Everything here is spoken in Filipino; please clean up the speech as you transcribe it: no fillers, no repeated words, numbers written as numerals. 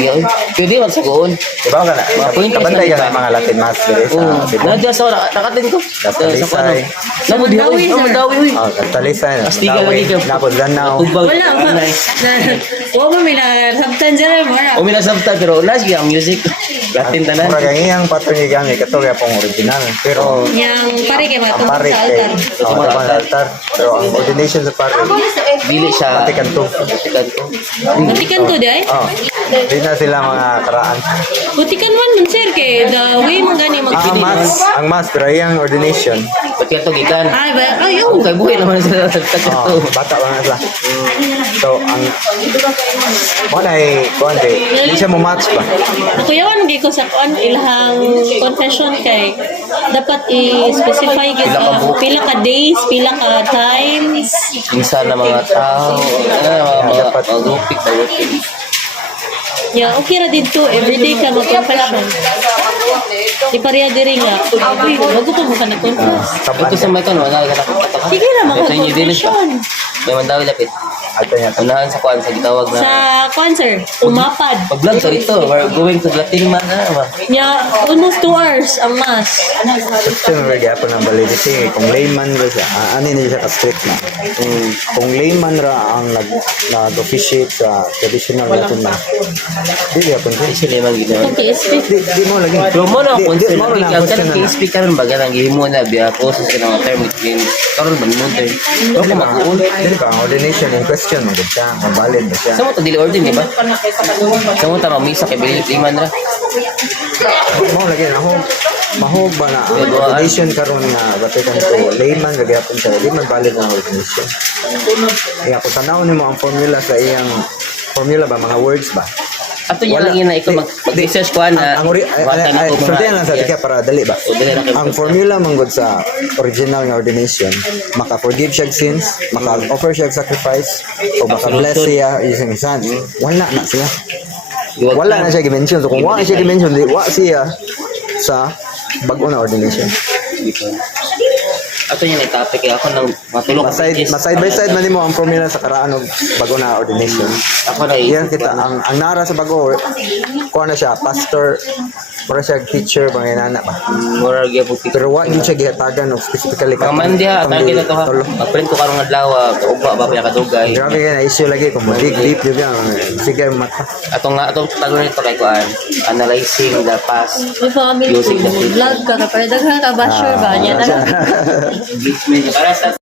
Yun. Pwede magsagoon. Diba ka na? Mga pointers Kabantay na, ka diba? ng mga Latin Mass dito sa Oo. Cebu. Nandiyan sa nakatin ko. Sa Talisay. Namudi ako. Namadawi. Uy. Oh, Talisay. Astiga lagi ka. Napod Lanao. Tubag. Wala ba? Wala ba may nasabtan dyan mara? O minasabta pero lagi ang music. Latin tanan. Mura kang iyang pattern yung gamit. Ito kaya pong original. Pero Yang pare kay ang matungkol pare sa kay altar. matapang sa altar. Pero ang ordination sa pare. Dili siya. Batikan to. Batikan to. Butikan to day. Oh. Di na sila mga karaan. Butikan man man sir kay the way man gani Ang mas, pero iyang ordination. Batikan to gikan. Ay ba? Ay Oh, kay buhay naman sila sa Oh, bata lang na sila. So, ang wala ay kuante, hindi siya mo match ba? Kuyawan gyud ko sa kuan ilahang confession kay dapat i-specify gyud pila ka days, pila ka times. Minsan na mga tao. Dapat. Mga grupik. Yeah, okay ra dito everyday ka mag-confession. Di pareha diri nga. Uy, bago pa mo ka nag-confess. Ito sa may kanon, wala ka nakakata. Sige na mag-confession. May mandawi lapit. Ato niya. Unahan sa kuan sa gitawag na. Sa kuan sir, umapad. Pag-vlog sa rito, we're going to Latin man na ba? Nya almost 2 hours ang mass. Question mo gyapon ang validity. Kung layman ra siya, ano ni siya ka-strict na. Kung layman ra ang nag-officiate sa traditional Latin mass. Di gyapon siya. Sila yung ginawa. Okay, speak. Di mo lagi. Pero mo na kung Di sila mo na bigyan question ka na. ng speak karon baga nang gihimo na biya ko sa mga term between karon man mo din. Ako Di ba? mag-uul. Di ba? Ang ordination in question mo siya. Ang valid ba siya? Sa mo to dili order di ba? Sa mo ta mamisa kay bilip liman ra. Mo lagi na ako. Mahog ba na ang ordination karon nga batikan to layman lagi hapon siya. Di man valid ang ordination. Kaya kung tanaw nimo ang formula sa iyang formula ba mga words ba? Ato niya lang ina ikaw mag-research ko na. Ang sundayan lang sa tika para dali ba? Ang formula manggod sa original nga ordination, maka-forgive siya sins, maka-offer siya sacrifice, o maka-bless siya using his hands. Wala na siya. Wala na siya gimension. So kung wala siya gimension, di wala siya sa bago na ordination. Ato niya na topic ako nang matulog. Side by side man nimo ang formula sa karaan og bago na ordination. Ako na Iyan kita ang nara sa bago kuha na siya pastor para siya teacher banginana ba. moral gyud po. Pero wa gyud siya gihatagan og specifically Mga man diha target na to ha. Mag-print ko karong adlaw, ugma ba pa kadugay. Grabe ka na issue lagi kung dig deep yun yan. Sige mata. Atong tago nito kay kuan, analyzing the past. May family Music na vlog ka kapag daghan ka basher ba? Nya na lang. Engagement para sa